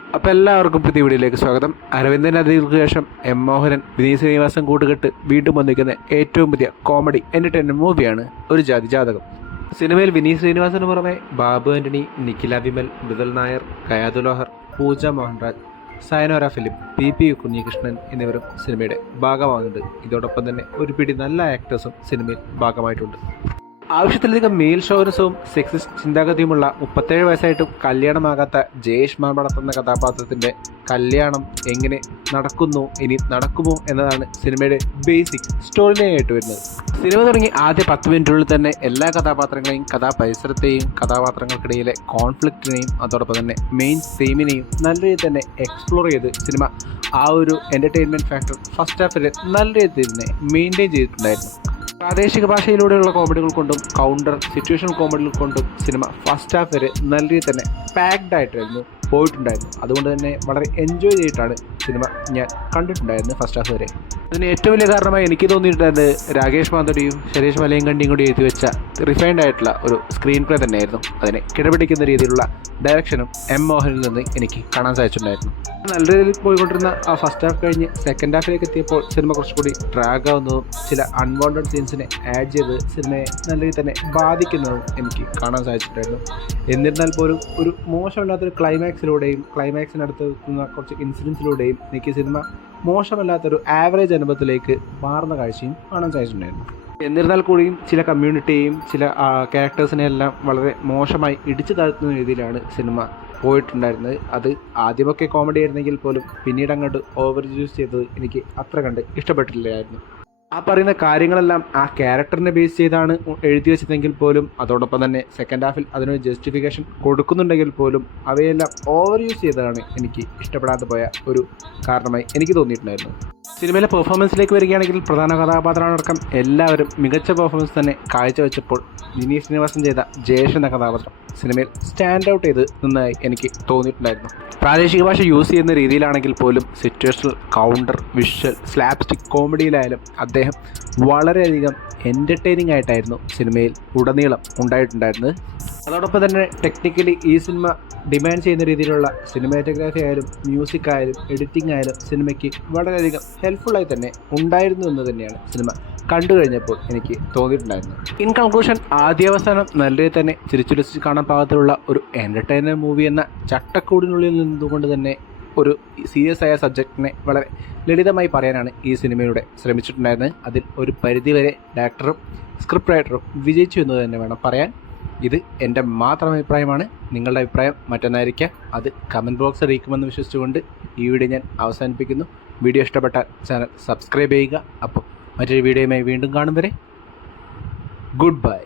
അപ്പോൾ എല്ലാവർക്കും പുതിയ വീഡിയോയിലേക്ക് സ്വാഗതം. അരവിന്ദൻ അതിഥികൾക്ക് ശേഷം എം മോഹനൻ, വിനീത് ശ്രീനിവാസൻ കൂട്ടുകെട്ട് വീണ്ടും വന്നിരിക്കുന്ന ഏറ്റവും പുതിയ കോമഡി എൻ്റർടൈൻമെൻറ്റ് മൂവിയാണ് ഒരു ജാതകം. സിനിമയിൽ വിനീത് ശ്രീനിവാസന് പുറമെ ബാബു ആൻ്റണി, നിഖില വിമൽ, മൃദുൽ നായർ, കയാതുലോഹർ, പൂജ മോഹൻരാജ്, സയനോര ഫിലിപ്പ്, പി കുഞ്ഞികൃഷ്ണൻ എന്നിവരും സിനിമയുടെ ഭാഗമാകുന്നുണ്ട്. ഇതോടൊപ്പം തന്നെ ഒരു പിടി നല്ല ആക്ടേഴ്സും സിനിമയിൽ ഭാഗമായിട്ടുണ്ട്. ആവശ്യത്തിലധികം മെയിൽ ഷോറസവും സെക്സിസ്റ്റ് ചിന്താഗതിയുമുള്ള 37 വയസ്സായിട്ടും കല്യാണമാകാത്ത ജയേഷ് മാമ്പടത്ത് എന്ന കഥാപാത്രത്തിൻ്റെ കല്യാണം എങ്ങനെ നടക്കുന്നു, ഇനി നടക്കുമോ എന്നതാണ് സിനിമയുടെ ബേസിക് സ്റ്റോറി ലൈൻ ആയിട്ട് വരുന്നത്. സിനിമ തുടങ്ങി ആദ്യ 10 മിനിറ്റുള്ളിൽ തന്നെ എല്ലാ കഥാപാത്രങ്ങളെയും, കഥാപരിസരത്തെയും, കഥാപാത്രങ്ങൾക്കിടയിലെ കോൺഫ്ലിക്റ്റിനെയും അതോടൊപ്പം തന്നെ മെയിൻ തീമിനെയും നല്ല രീതിയിൽ തന്നെ എക്സ്പ്ലോർ ചെയ്ത് സിനിമ ആ ഒരു എൻ്റർടൈൻമെൻറ്റ് ഫാക്ടർ ഫസ്റ്റ് ഹാഫിൽ നല്ല രീതിയിൽ തന്നെ മെയിൻറ്റെയിൻ ചെയ്തിട്ടുണ്ടായിരുന്നു. പ്രാദേശിക ഭാഷയിലൂടെയുള്ള കോമഡികൾ കൊണ്ടും കൗണ്ടർ സിറ്റുവേഷണൽ കോമഡികൾ കൊണ്ടും സിനിമ ഫസ്റ്റ് ഹാഫ് വരെ നല്ല രീതിയിൽ തന്നെ പാക്ഡ് ആയിട്ടായിരുന്നു പോയിട്ടുണ്ടായിരുന്നു. അതുകൊണ്ട് തന്നെ വളരെ എൻജോയ് ചെയ്തിട്ടാണ് സിനിമ ഞാൻ കണ്ടിട്ടുണ്ടായിരുന്നു ഫസ്റ്റ് ഹാഫ് വരെ. അതിന് ഏറ്റവും വലിയ കാരണമായി എനിക്ക് തോന്നിയിട്ടുള്ളത് രാകേഷ് മാധുരിയും ശരേഷ് മലയങ്കണ്ടിയും കൂടി എഴുതി വെച്ച റിഫൈൻഡ് ആയിട്ടുള്ള ഒരു സ്ക്രീൻ പ്ലേ തന്നെയായിരുന്നു. അതിനെ കിടപിടിക്കുന്ന രീതിയിലുള്ള ഡയറക്ഷനും എം മോഹനിൽ നിന്ന് എനിക്ക് കാണാൻ സാധിച്ചിട്ടുണ്ടായിരുന്നു. നല്ല രീതിയിൽ പോയിക്കൊണ്ടിരുന്ന ആ ഫസ്റ്റ് ഹാഫ് കഴിഞ്ഞ് സെക്കൻഡ് ഹാഫിലേക്ക് എത്തിയപ്പോൾ സിനിമ കുറച്ചുകൂടി ഡ്രാഗ് ആവുന്നതും ചില അൺവാണ്ടഡ് സീൻസിനെ ആഡ് ചെയ്ത് സിനിമയെ നല്ല രീതിയിൽ തന്നെ ബാധിക്കുന്നതും എനിക്ക് കാണാൻ സാധിച്ചിട്ടുണ്ടായിരുന്നു. എന്നിരുന്നാൽ പോലും ഒരു മോശമില്ലാത്തൊരു ക്ലൈമാക്സിനടുത്ത് നിൽക്കുന്ന കുറച്ച് ഇൻസിഡൻസിലൂടെയും എനിക്ക് സിനിമ മോശമല്ലാത്തൊരു ആവറേജ് അനുഭവത്തിലേക്ക് മാറുന്ന കാഴ്ചയും കാണാൻ സാധിച്ചിട്ടുണ്ടായിരുന്നു. എന്നിരുന്നാൽ കൂടിയും ചില കമ്മ്യൂണിറ്റിയെയും ചില ക്യാരക്ടേഴ്സിനെയെല്ലാം വളരെ മോശമായി ഇടിച്ചു താഴ്ത്തുന്ന രീതിയിലാണ് സിനിമ പോയിട്ടുണ്ടായിരുന്നത്. അത് ആദ്യമൊക്കെ കോമഡി ആയിരുന്നെങ്കിൽ പോലും പിന്നീട് അങ്ങോട്ട് ഓവർ യൂസ് ചെയ്തത് എനിക്ക് അത്ര കണ്ട് ഇഷ്ടപ്പെട്ടില്ലായിരുന്നു. ആ പറയുന്ന കാര്യങ്ങളെല്ലാം ആ ക്യാരക്ടറിനെ ബേസ് ചെയ്താണ് എഴുതി വെച്ചതെങ്കിൽ പോലും അതോടൊപ്പം തന്നെ സെക്കൻഡ് ഹാഫിൽ അതിനൊരു ജസ്റ്റിഫിക്കേഷൻ കൊടുക്കുന്നുണ്ടെങ്കിൽ പോലും അവയെല്ലാം ഓവർ യൂസ് ചെയ്തതാണ് എനിക്ക് ഇഷ്ടപ്പെടാതെ പോയ ഒരു കാരണമായി എനിക്ക് തോന്നിയിട്ടുണ്ടായിരുന്നു. സിനിമയിലെ പെർഫോമൻസിലേക്ക് വരികയാണെങ്കിൽ പ്രധാന കഥാപാത്രമടക്കം എല്ലാവരും മികച്ച പെർഫോമൻസ് തന്നെ കാഴ്ചവെച്ചപ്പോൾ വിനീത് ശ്രീനിവാസൻ ചെയ്ത ജയേഷ് എന്ന കഥാപാത്രം സിനിമയിൽ സ്റ്റാൻഡ് ഔട്ട് ചെയ്ത് നിന്നായി എനിക്ക് തോന്നിയിട്ടുണ്ടായിരുന്നു. പ്രാദേശിക ഭാഷ യൂസ് ചെയ്യുന്ന രീതിയിലാണെങ്കിൽ പോലും സിറ്റുവേഷണൽ, കൗണ്ടർ, വിഷ്വൽ, സ്ലാപ്സ്റ്റിക് കോമഡിയിലായാലും അദ്ദേഹം വളരെയധികം എൻ്റർടൈനിങ് ആയിട്ടായിരുന്നു സിനിമയിൽ ഉടനീളം ഉണ്ടായിട്ടുണ്ടായിരുന്നത്. അതോടൊപ്പം തന്നെ ടെക്നിക്കലി ഈ സിനിമ ഡിമാൻഡ് ചെയ്യുന്ന രീതിയിലുള്ള സിനിമാറ്റോഗ്രാഫി ആയാലും മ്യൂസിക് ആയാലും എഡിറ്റിംഗ് ആയാലും സിനിമയ്ക്ക് വളരെയധികം ഹെൽപ്ഫുള്ളായി തന്നെ ഉണ്ടായിരുന്നു എന്ന് തന്നെയാണ് സിനിമ കണ്ടു കഴിഞ്ഞപ്പോൾ എനിക്ക് തോന്നിയിട്ടുണ്ടായിരുന്നു. ഇൻ കൺക്ലൂഷൻ, ആദ്യാവസാനം നല്ല രീതിയിൽ തന്നെ ചിരിച്ചുരച്ച് കാണാൻ പാകത്തിലുള്ള ഒരു എൻ്റർടൈനർ മൂവി എന്ന ചട്ടക്കൂടിനുള്ളിൽ നിന്നുകൊണ്ട് തന്നെ ഒരു സീരിയസ് ആയ സബ്ജക്റ്റിനെ വളരെ ലളിതമായി പറയാനാണ് ഈ സിനിമയുടെ ശ്രമിച്ചിട്ടുണ്ടായിരുന്നത്. അതിൽ ഒരു പരിധിവരെ ഡയറക്ടറും സ്ക്രിപ്റ്റ് റൈറ്ററും വിജയിച്ചു എന്ന് തന്നെ വേണം പറയാൻ. ഇത് എൻ്റെ മാത്രം അഭിപ്രായമാണ്. നിങ്ങളുടെ അഭിപ്രായം മറ്റൊന്നായിരിക്കാം. അത് കമൻറ്റ് ബോക്സ് അറിയിക്കുമെന്ന് വിശ്വസിച്ചുകൊണ്ട് ഈ വീഡിയോ ഞാൻ അവസാനിപ്പിക്കുന്നു. വീഡിയോ ഇഷ്ടപ്പെട്ടാൽ ചാനൽ സബ്സ്ക്രൈബ് ചെയ്യുക. അപ്പോൾ മറ്റൊരു വീഡിയോയുമായി വീണ്ടും കാണും വരെ ഗുഡ് ബൈ.